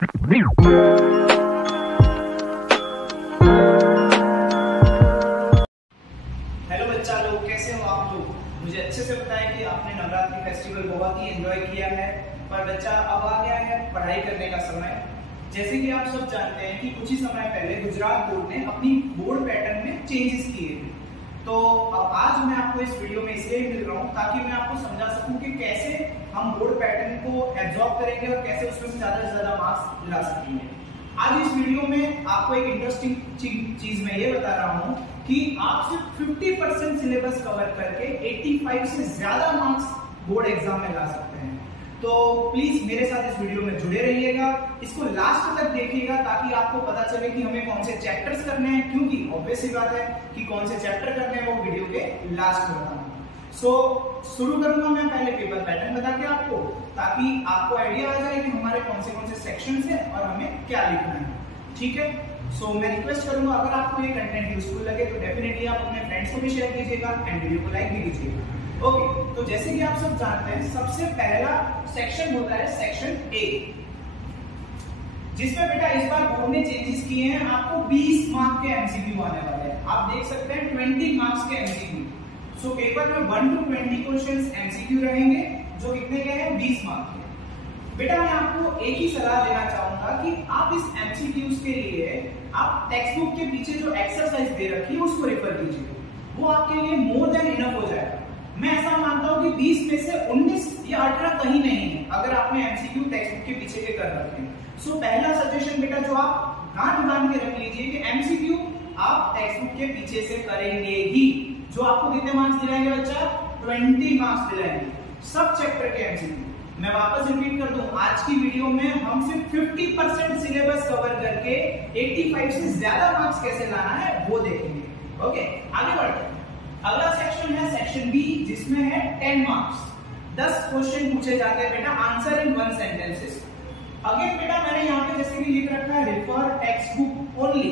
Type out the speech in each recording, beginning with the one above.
बच्चा लोग, कैसे हो आप लोग? मुझे अच्छे से पता है कि आपने नवरात्रि फेस्टिवल बहुत ही एंजॉय किया है, पर बच्चा अब आ गया है पढ़ाई करने का समय। जैसे कि आप सब जानते हैं कि कुछ ही समय पहले गुजरात बोर्ड ने अपनी बोर्ड पैटर्न में चेंजेस किए थे। तो अब आज मैं आपको इस वीडियो में इसलिए मिल रहा हूँ ताकि मैं आपको समझा सकूं कि कैसे हम बोर्ड पैटर्न को एब्जॉर्ब करेंगे और कैसे उसमें से ज्यादा मार्क्स ला सकेंगे। आज इस वीडियो में आपको एक इंटरेस्टिंग चीज मैं ये बता रहा हूँ कि आप सिर्फ 50% सिलेबस कवर करके 85 से ज्यादा मार्क्स बोर्ड एग्जाम में ला सकते हैं। तो प्लीज मेरे साथ इस वीडियो में जुड़े रहिएगा, इसको लास्ट तक देखिएगा ताकि आपको पता चले कि हमें कौन से चैप्टर्स करने हैं, क्योंकि ऑब्वियस सी बात है कि कौन से चैप्टर करने हैं वो वीडियो के लास्ट में बताऊंगा। शुरू करूंगा मैं पहले पेपर पैटर्न बता के आपको, ताकि आपको आइडिया आ जाए कि हमारे कौन से सेक्शंस हैं और हमें क्या लिखना है। ठीक है, मैं रिक्वेस्ट करूंगा अगर आपको ये कंटेंट यूजफुल लगे तो डेफिनेटली आप अपने फ्रेंड्स को भी शेयर कीजिएगा एंड वीडियो को लाइक भी कीजिएगा। ओके, तो जैसे कि आप सब जानते हैं सबसे पहला सेक्शन होता है सेक्शन ए, जिसमें बेटा इस बार बोर्ड ने चेंजेस किए हैं। आपको 20 मार्क के एमसीक्यू आने वाले हैं। आप देख सकते हैं 20 मार्क्स के एमसीक्यू। पेपर में 1 to 20 क्वेश्चंस एमसीक्यू रहेंगे, जो कितने के हैं? 20 मार्क के। बेटा मैं आपको एक ही सलाह देना चाहूंगा कि आप इस एमसीक्यूज के लिए आप टेक्स्ट बुक के पीछे जो एक्सरसाइज दे रखी है उसको रेफर कीजिए, वो आपके लिए मोर देन इनफ हो जाएगा। मैं ऐसा मानता हूं कि 20 में से 19 या 18 कहीं नहीं है अगर आपने एमसीक्यू टेक्स्ट बुक के पीछे के कर रखे हैं। पहला सजेशन बेटा जो आप गांठ बांध के रख लीजिए कि एमसीक्यू आप टेक्स्ट बुक के पीछे से करेंगे ही, जो आपको कितने मार्क्स दिलाएंगे बच्चा? 20 मार्क्स दिलाएंगे सब चैप्टर के एमसीक्यू। मैं वापस रिपीट कर दूं, आज की वीडियो में हम सिर्फ 50% सिलेबस कवर करके 85 से ज्यादा मार्क्स कैसे लाना है वो देखेंगे। ओके, आगे बढ़ते हैं। अगला सेक्शन है सेक्शन बी, जिसमें है 10 मार्क्स। 10 क्वेश्चन पूछे जाते हैं बेटा, आंसर इन 1 सेंटेंसेस। अगेन बेटा मैंने यहाँ पे जैसे कि लिख रखा है रेफर टेक्स्ट बुक ओनली।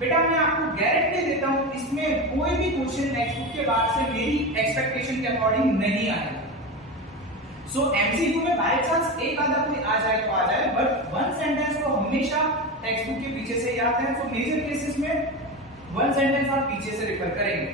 बेटा मैं आपको गारंटी देता हूँ इसमें कोई भी क्वेश्चन टेक्स्ट बुक के बाद से मेरी एक्सपेक्टेशन के अकॉर्डिंग नहीं आएगा। एमसीक्यू में बाय चांस एक आधा कोई आ जाए तो आ जाए, बट 1 सेंटेंस तो हमेशा टेक्स्ट बुक के पीछे से ही आता है। मेजर केसेस में 1 सेंटेंस आप पीछे से रेफर करेंगे।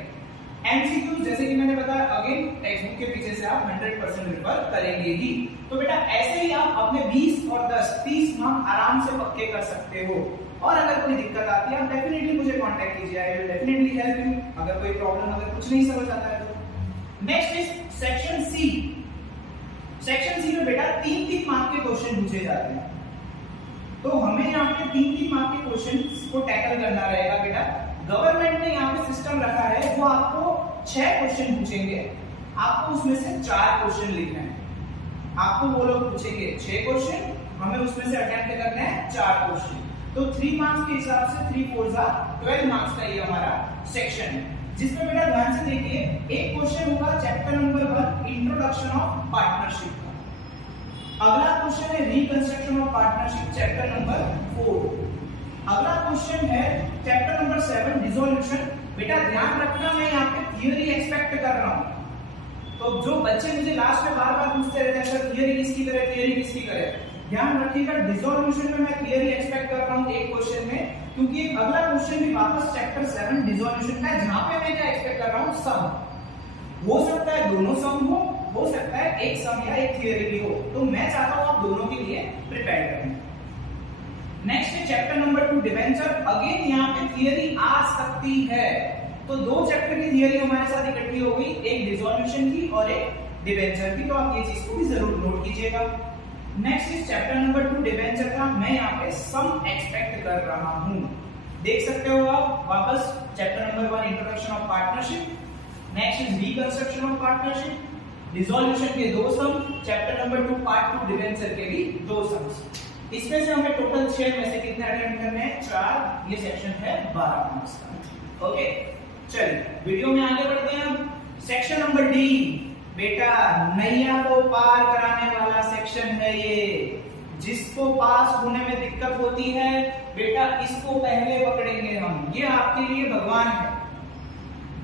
एमसीक्यू जैसे कि मैंने बताया अगेन टेक्स्ट बुक के पीछे से आप 100% रेफर करेंगे ही। तो बेटा ऐसे ही आप अपने 20 और 10 30 मार्क्स आराम से पक्के कर सकते हो। और अगर कोई दिक्कत आती है आप डेफिनेटली मुझे कांटेक्ट कीजिए, I will definitely help you अगर कोई प्रॉब्लम, अगर कुछ नहीं समझ आता है तो। Next is section C. Section C में बेटा 3-3 मार्क के क्वेश्चन पूछे जाते हैं। तो हमें यहाँ पे 3-3 मार्क के क्वेश्चन को टैकल करना रहेगा बेटा। गवर्नमेंट ने यहाँ पे सिस्टम रखा है, वो आपको 6 क्वेश्चन पूछेंगे, आपको उसमें से 4 क्वेश्चन लिखना है। आपको वो लोग पूछेंगे 6 क्वेश्चन, हमें उसमें से अटेम्प्ट करना है 4 क्वेश्चन। तो 3 मार्क्स के हिसाब से 3 4 12 मार्क्स का ये हमारा सेक्शन है, जिसमें बेटा ध्यान से देखिए एक क्वेश्चन होगा chapter number 1 introduction of partnership का। अगला क्वेश्चन है reconstruction of partnership chapter number 4। अगला क्वेश्चन है चैप्टर नंबर 7 डिसोल्यूशन। बेटा ध्यान रखना मैं यहाँ पे थियरी एक्सपेक्ट कर रहा हूँ, तो जो बच्चे मुझे लास्ट में बार-बार पूछते रहते हैं सर थियरी किसकी तरह, थियरी किसकी तरह, ध्यान रखिएगा डिसोल्यूशन में मैं थियरी एक्सपेक्ट कर रहा हूँ एक क्वेश्चन में, क्योंकि एक अगला क्वेश्चन भी वापस चैप्टर 7 डिसोल्यूशन का है, जहां पे मैं क्या एक्सपेक्ट कर रहा हूँ सम। हो सकता है दोनों सम हो सकता है एक सम या एक थियरी भी हो, तो मैं चाहता हूँ आप दोनों के लिए प्रिपेयर करें। नेक्स्ट है चैप्टर नंबर 2 डिबेंचर। अगेन यहाँ पे थियरी आ सकती है, तो 2 चैप्टर की थियरी हमारे साथ इकट्ठी हो गई, एक डिसोल्यूशन की और एक डिबेंचर की, तो आप ये चीज को भी जरूर नोट कीजिएगा। Next is chapter number 2 debenture का मैं यहाँ पे सम एक्सपेक्ट कर रहा हूँ। देख सकते हो आप वापस chapter number 1 introduction of partnership, next is reconstruction of partnership, dissolution के 2 सम, चैप्टर नंबर 2 पार्ट 2 डिबेंचर के भी 2 सम्स। इसमें से हमें टोटल 6 में से कितने अटेम्प्ट करने हैं? 4। ये सेक्शन है 12 मार्क्स का। ओके चलिए वीडियो में आगे बढ़ते हैं। अब सेक्शन नंबर डी, बेटा नैया को पार कराने वाला सेक्शन है ये। जिसको पास होने में दिक्कत होती है बेटा इसको पहले पकड़ेंगे हम, ये आपके लिए भगवान है।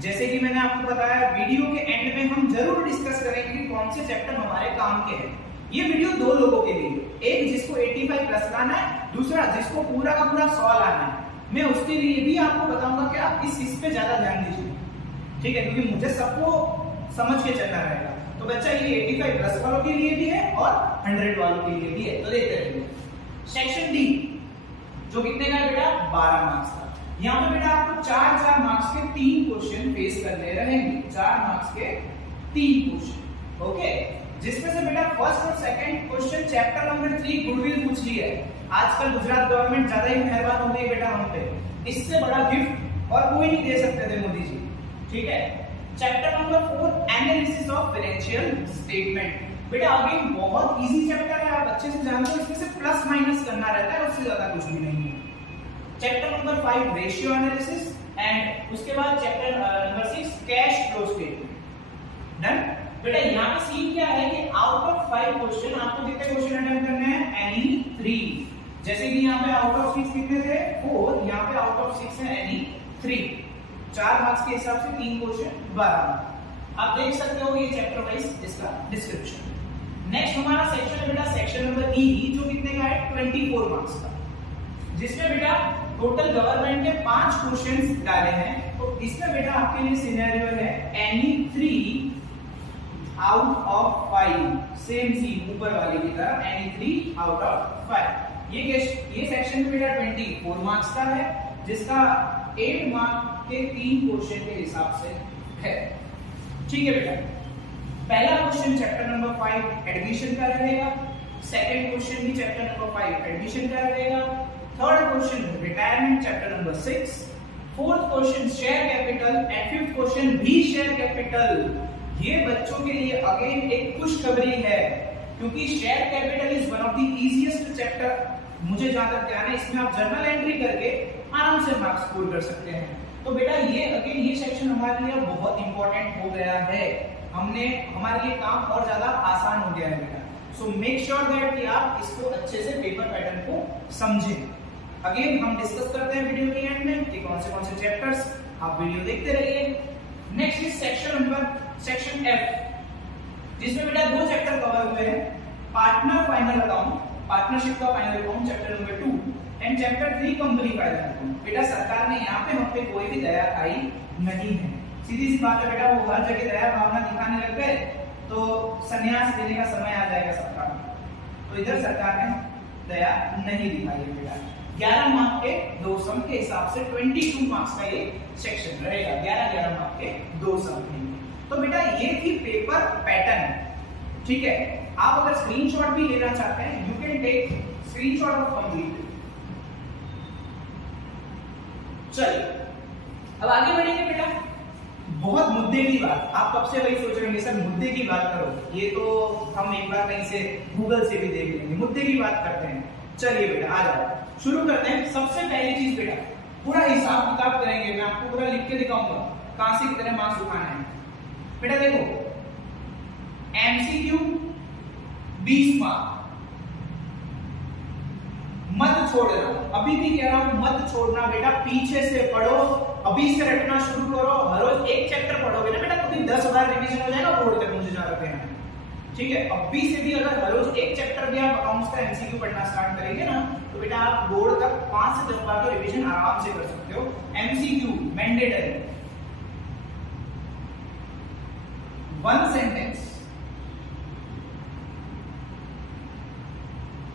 जैसे कि मैंने आपको बताया वीडियो के एंड में हम जरूर डिस्कस करेंगे कि कौन से चैप्टर हमारे काम के हैं। ये वीडियो दो लोगों के लिए, एक जिसको 85 प्लस लाना है, दूसरा जिसको पूरा का पूरा 100 लाना है। मैं उसके लिए भी आपको बताऊंगा कि आप इस पे ज्यादा ध्यान दीजिए, ठीक है, क्योंकि मुझे सबको समझ के चलना रहेगा। तो बच्चा ये 85 प्लस वालों के लिए भी है और 100 वालों के लिए भी है। तो देखते रहिए सेक्शन डी, जो कितने का है बेटा 12 मार्क्स का। यहाँ पे बेटा आपको 4 मार्क्स के 3 क्वेश्चन फेस करने रहेंगे, 4 मार्क्स के 3 क्वेश्चन, ओके, जिसमें से बेटा फर्स्ट और second question chapter number 3 goodwill पूछ ली है। आजकल गुजरात गवर्नमेंट ज्यादा ही मेहरबान हो गई बेटा हम पे, इससे बड़ा गिफ्ट और कोई नहीं दे सकते थे मोदी जी, ठीक है। Chapter number 4 analysis of financial statement, बेटा अगेन बहुत इजी चैप्टर है, आप अच्छे से जानते हो, इसमें से प्लस माइनस करना रहता है, उससे ज्यादा कुछ भी नहीं है। Chapter number 5 ratio analysis and उसके बाद chapter number 6 cash flow statement. Done बेटा, यहाँ पे सीन क्या है कि आउट ऑफ 5 क्वेश्चन आपको कितने क्वेश्चन अटेम्प्ट करने हैं, एनी 3, जैसे कि यहाँ पे आउट ऑफ 6 कितने थे 4, यहाँ पे आउट ऑफ 6 है एनी 3, 4 मार्क्स के हिसाब से 3 क्वेश्चन 12। आप देख सकते हो ये चैप्टर वाइज इसका डिस्क्रिप्शन। नेक्स्ट हमारा सेक्शन है बेटा सेक्शन नंबर ई, जो कितने का है 24 मार्क्स का, जिसमें बेटा टोटल गवर्नमेंट ने 5 क्वेश्चंस डाले हैं। तो इसमें बेटा आपके लिए सिनेरियो है एनी 3 आउट ऑफ 5, सेम सी ऊपर वाले की तरह एनी 3 आउट ऑफ 5। ये सेक्शन में बेटा 24 मार्क्स का है, जिसका 8 मार्क्स के 3 क्वेश्चन के हिसाब से है, ठीक है बेटा। पहला क्वेश्चन चैप्टर नंबर 5 एडमिशन का रहेगा, सेकंड क्वेश्चन भी चैप्टर नंबर 5 एडमिशन का रहेगा, third question retirement chapter number 6, fourth question share capital and fifth question भी शेयर कैपिटल। ये बच्चों के लिए अगेन एक खुशखबरी है, क्योंकि share capital is one of the easiest chapter, मुझे जहां तक ध्यान है इसमें आप जर्नल एंट्री करके आराम से मार्क्स स्कोर कर सकते हैं। तो बेटा ये अगेन ये सेक्शन हमारे लिए बहुत इंपॉर्टेंट हो गया है, हमारे लिए काम और ज्यादा आसान हो गया है बेटा। सो मेक श्योर दैट कि आप इसको अच्छे से पेपर पैटर्न को समझें। अगेन हम डिस्कस करते हैं वीडियो के एंड में कि कौन से चैप्टर्स, आप वीडियो देखते रहिए। नेक्स्ट इज सेक्शन एफ, जिसमें बेटा 2 चैप्टर कवर हुए हैं, पार्टनर फाइनल अकाउंट, पार्टनरशिप का final account chapter number 2 and chapter 3 company final account. बेटा सरकार ने यहाँ पे हम पे कोई भी दया खाई नहीं है, सीधी सी बात है बेटा, वो हर जगह दया भावना दिखाने लग गए तो संन्यास देने का समय आ जाएगा सबका, तो इधर सरकार ने दया नहीं दिखाई है बेटा। 11 मार्क्स के 2 सम के हिसाब से 22 मार्क्स का ये सेक्शन रहेगा, 11 मार्क्स के 2 सम के। तो बेटा ये थी पेपर पैटर्न, ठीक है। आप अगर स्क्रीनशॉट भी लेना चाहते हैं you can take screenshot of complete. चलिए अब आगे बढ़ेंगे बेटा। बहुत मुद्दे की बात, आप कब से वही सोच रहे हैं सर मुद्दे की बात करो, ये तो हम एक बार कहीं से गूगल से भी देख लेंगे, मुद्दे की बात करते हैं। चलिए बेटा आ जाओ, शुरू करते हैं। सबसे पहली चीज बेटा पूरा हिसाब किताब करेंगे, मैं आपको पूरा लिख के दिखाऊंगा कहां से कितने मार्क्स उठाने हैं। बेटा देखो एमसीक्यू 20 मार्क्स, मत छोड़ना, अभी भी कह रहा हूं मत छोड़ना बेटा, पीछे से पढ़ो, अभी से रटना शुरू करो। हर रोज एक चैप्टर पढ़ोगे ना बेटा तो भी 10 बार रिवीजन हो जाएगा बोर्ड तक, मुझे ज्यादा कहना है, ठीक है। अभी से भी अगर हर रोज एक चैप्टर भी आप अकाउंट्स का एमसीक्यू पढ़ना स्टार्ट करेंगे ना तो बेटा आप बोर्ड तक 5 से 10 बार तो रिवीजन आराम से कर सकते हो। एमसीक्यू मैंडेटरी, 1 सेंटेंस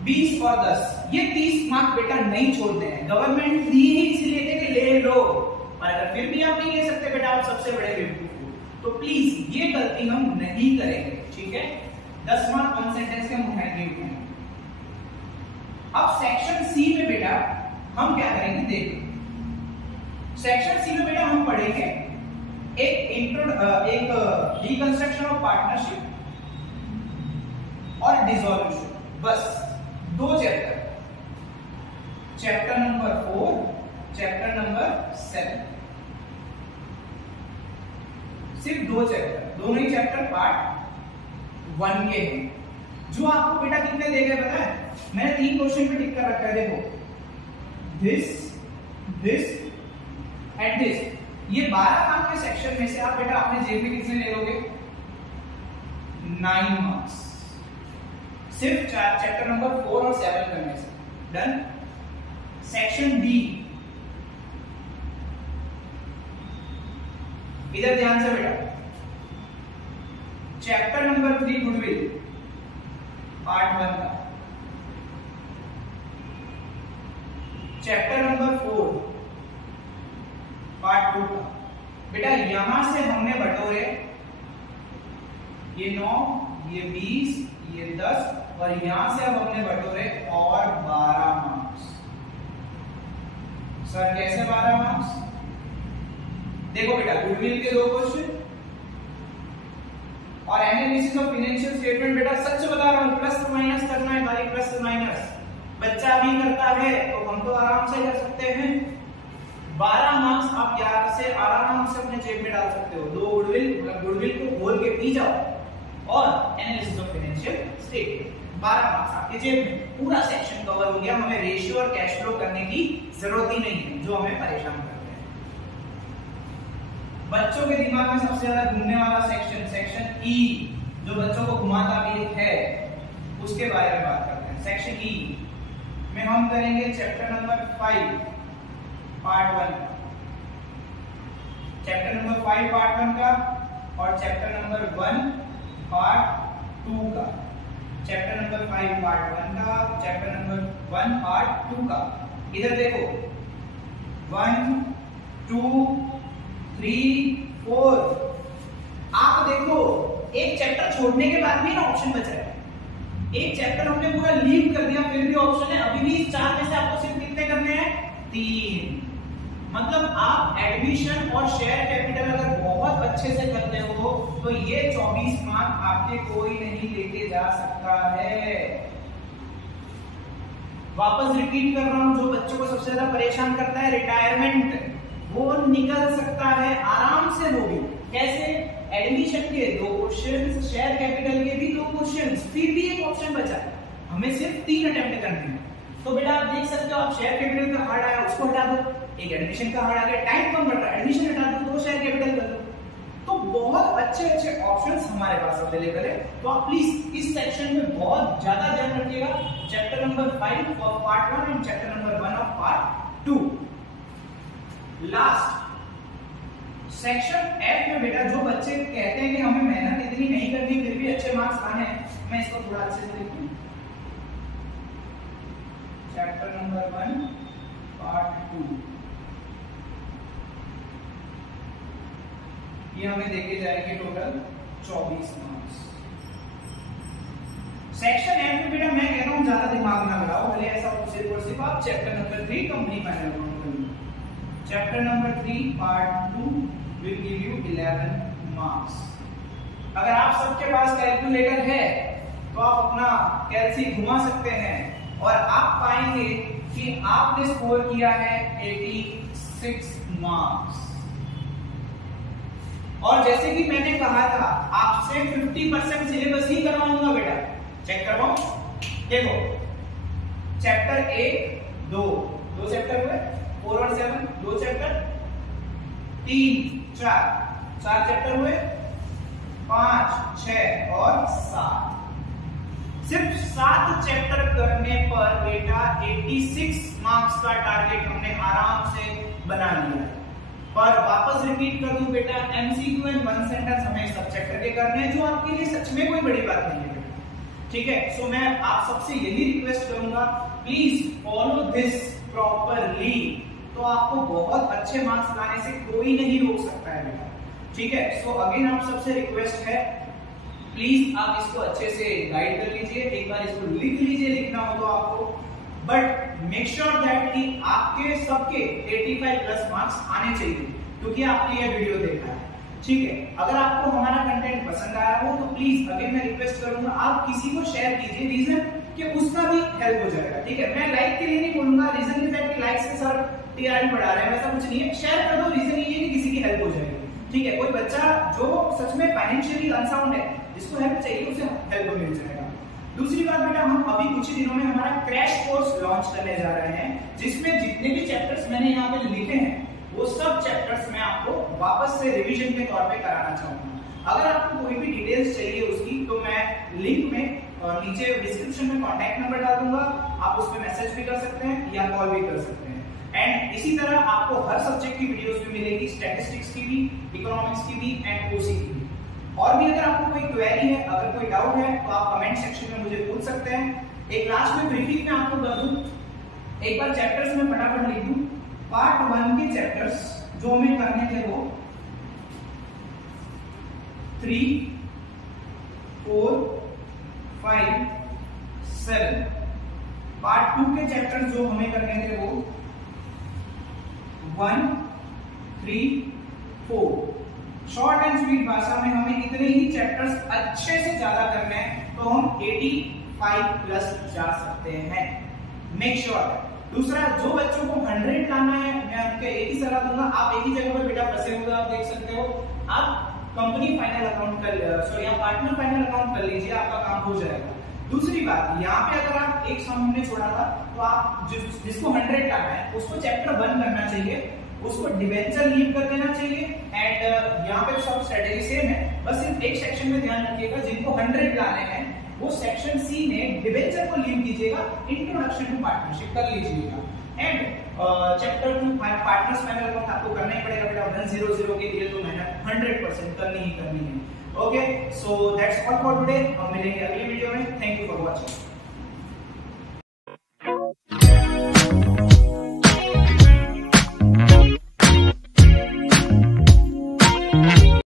20 और 10, ये 30 मार्क्स बेटा नहीं छोड़ते हैं, गवर्नमेंट दी ही इसलिए थे कि ले लो, और अगर फिर भी आप नहीं ले सकते बेटा आप सबसे बड़े बेवकूफ हो, तो प्लीज ये गलती हम नहीं करेंगे, ठीक है। 10 मार्क्स 1 सेंटेंस के हम उठाएंगे। अब सेक्शन सी में बेटा हम क्या करेंगे देखो, सेक्शन सी में बेटा हम पढ़ेंगे एक रिकंस्ट्रक्शन ऑफ पार्टनरशिप और डिसॉल्यूशन, बस 2 chapter, chapter number 4, chapter number 7, सिर्फ 2 चैप्टर, दोनों ही चैप्टर पार्ट 1 के हैं। जो आपको बेटा कितने दे गए पता है, मैंने 3 क्वेश्चन पे टिक कर रखा है, देखो दिस एंड दिस। ये 12 मार्क्स के सेक्शन में से आप बेटा अपने जेब में कितने ले लोगे, 9 मार्क्स। सिर्फ चैप्टर नंबर 4 और 7 करने से। डन। सेक्शन बी, इधर ध्यान से बेटा, चैप्टर नंबर 3 गुडविल पार्ट 1 का, चैप्टर नंबर 4 पार्ट 2 का। बेटा यहां से हमने बटोरे ये 9, ये 20, ये 10 और यहां से अब हमने बटोरे और 12 मार्क्स। सर कैसे 12 मार्क्स? देखो बेटा, गुडविल के 2 क्वेश्चन और एनालिसिस ऑफ फाइनेंशियल स्टेटमेंट। बेटा सच बता रहा हूं, प्लस माइनस करना है, खाली प्लस माइनस बच्चा भी करता है तो हम तो आराम से कर सकते हैं। 12 मार्क्स आप यहाँ से आराम से अपने जेब में डाल सकते हो। 2 गुडविल को खोल के पी जाओ और analysis of financial statement, 12 marks आपके जेब में। पूरा सेक्शन कवर हो गया, हमें रेशियो और कैश फ्लो करने की जरूरत ही नहीं है जो हमें परेशान करते हैं। बच्चों के दिमाग में सबसे ज्यादा घूमने वाला सेक्शन, सेक्शन ई, जो बच्चों को घुमाता भी है, उसके बारे में बात करते हैं। सेक्शन ई में हम करेंगे chapter number 5 part 1, chapter number 5 part 1 का और चैप्टर नंबर 1 पार्ट 2 का। चैप्टर नंबर 5 पार्ट 1 का, चैप्टर नंबर 1 पार्ट 2 का। इधर देखो 1 2 3 4, आप देखो एक चैप्टर छोड़ने के बाद भी ना ऑप्शन बच रहा है। एक चैप्टर हमने पूरा लीव कर दिया फिर भी ऑप्शन है। अभी भी इस 4 में से आपको सिर्फ कितने करने हैं? 3। मतलब आप एडमिशन और शेयर कैपिटल अगर बहुत अच्छे से करते हो तो ये 24 मार्क आपके कोई नहीं लेके जा सकता है। वापस रिपीट कर रहा हूं, जो बच्चों को सबसे ज्यादा परेशान करता है रिटायरमेंट, वो निकल सकता है आराम से। वो भी कैसे? एडमिशन के 2 क्वेश्चंस, शेयर कैपिटल के भी 2 क्वेश्चंस, फिर भी एक ऑप्शन बचा। हमें सिर्फ 3 अटेम्प्ट करने हैं। तो बेटा आप देख सकते हो, आप शेयर कैपिटल का हार्ड आया उसको हटा दो, एक एडमिशन का हार्ड आ गया, टाइम कम बढ़ रहा है, एडमिशन हटा दो, 2 शेयर कैपिटल कर दो। तो बहुत अच्छे अच्छे ऑप्शंस हमारे पास अवेलेबल है। तो आप प्लीज इस सेक्शन में बहुत ज्यादा ध्यान रखिएगा। Chapter number 5 of part 1 and chapter number 1 of part 2। Last section F में बेटा जो बच्चे कहते हैं कि हमें मेहनत इतनी नहीं करनी फिर भी अच्छे मार्क्स लाने हैं, मैं इसको थोड़ा अच्छे से देखूं। चैप्टर नंबर 1 पार्ट 2, ये हमें देके जाएंगे टोटल 24 मार्क्स। सेक्शन एफ में बेटा मैं कह रहा हूं ज्यादा दिमाग ना लगाओ, भले ऐसा हो सिर्फ आप चैप्टर नंबर 3 कंपनी फाइनल करो। Chapter number 3 part 2 will give you 11 marks। अगर आप सबके पास कैलकुलेटर है तो आप अपना कैलसी घुमा सकते हैं और आप पाएंगे कि आपने स्कोर किया है 86 मार्क्स। और जैसे कि मैंने कहा था आपसे 50% सिलेबस ही करवाऊंगा बेटा, चेक करवाओ। देखो चैप्टर 1 2 चैप्टर हुए, 4 और 7 2 चैप्टर, 3 4 चैप्टर हुए, 5 6 और 7। सिर्फ 7 चैप्टर करने पर बेटा 86 मार्क्स का टारगेट हमने आराम से बना लिया है। पर वापस रिपीट कर दूं बेटा, एमसीक्यू एंड 1 सेंटेंस हमें सब चैप्टर के करने हैं, जो आपके लिए सच में कोई बड़ी बात नहीं है बेटा। ठीक है, सो मैं आप सबसे यही रिक्वेस्ट करूंगा, प्लीज फॉलो दिस प्रॉपरली, तो आपको बहुत अच्छे मार्क्स लाने से कोई नहीं रोक सकता है बेटा। ठीक है, सो अगेन आप सबसे रिक्वेस्ट है, प्लीज आप इसको अच्छे से गाइड कर लीजिए, एक बार इसको लिख लीजिए लिखना हो तो आपको, बट मेक श्योर दैट कि आपके सबके 85 प्लस मार्क्स आने चाहिए, क्योंकि आपने ये वीडियो देखा है। ठीक है, अगर आपको हमारा कंटेंट पसंद आया हो तो प्लीज अगेन मैं रिक्वेस्ट करूंगा आप किसी को शेयर कीजिए, रीजन कि उसका भी हेल्प हो जाएगा। ठीक है, मैं लाइक के लिए नहीं बोलूंगा, रीजन इज दैट कि लाइक्स के सर टीआरपी बढ़ा रहे हैं, वैसा कुछ नहीं है, शेयर कर दो, रीजन ये है कि किसी की हेल्प हो जाएगी। ठीक है, कोई बच्चा जो सच में फाइनेंशियली अनसाउंड है, जिसको हेल्प चाहिए उसे हेल्प मिल जाएगा। दूसरी बात बेटा, हम अभी कुछ ही दिनों में हमारा क्रैश कोर्स लॉन्च करने जा रहे हैं, जिसमें जितने भी चैप्टर्स मैंने यहाँ पे लिखे हैं वो सब चैप्टर्स मैं आपको वापस से रिवीजन के तौर पे कराना चाहूंगा। अगर आपको कोई भी डिटेल्स चाहिए उसकी, तो मैं लिंक में नीचे डिस्क्रिप्शन में कॉन्टैक्ट नंबर डाल दूंगा, आप उस पर मैसेज भी कर सकते हैं या कॉल भी कर सकते हैं। एंड इसी तरह आपको हर सब्जेक्ट की वीडियोस भी मिलेगी, स्टैटिस्टिक्स की भी, इकोनॉमिक्स की भी एंड ओसी की भी। और भी अगर आपको कोई क्वेरी है, अगर कोई डाउट है तो आप कमेंट सेक्शन में मुझे पूछ सकते हैं। एक लास्ट में ब्रीफिंग में आपको कर दूं, एक बार चैप्टर्स में फटाफट लिख दूं। पार्ट 1 के चैप्टर्स जो हमें करने थे वो 3, 4, 5, 7। पार्ट 2 के चैप्टर्स जो हमें करने थे वो 1, 3, 4। शॉर्ट एंड स्वीट भाषा में हमें इतने ही चैप्टर्स अच्छे से ज्यादा करने हैं तो हम 85 प्लस जा सकते हैं। Make sure. दूसरा, जो बच्चों को 100 लाना है, मैं आपके एक ही सलाह दूंगा, आप एक ही जगह पर बेटा फंसे हुए आप देख सकते हो, आप कंपनी फाइनल अकाउंट कर या पार्टनर फाइनल अकाउंट कर लीजिए, आपका काम हो जाएगा। दूसरी बात, यहाँ पे अगर आप एक सम हमने छोड़ा था तो आप जिसको 100 लाना है उसको चैप्टर 1 करना चाहिए, उसको डिबेंचर लीव कर देना चाहिए। एंड यहाँ पे सब स्ट्रेटेजी सेम है, बस सिर्फ एक सेक्शन में ध्यान रखिएगा, जिनको 100 लाने हैं वो सेक्शन सी में डिबेंचर को लीव कीजिएगा, इंट्रोडक्शन टू पार्टनरशिप कर लीजिएगा। And chapter 2 partners final account आपको करना ही पड़ेगा बेटा, 100 के लिए तो मेहनत 100% करनी ही करनी है। Okay, so that's all for today. हम मिलेंगे अगली वीडियो में। Thank you for watching.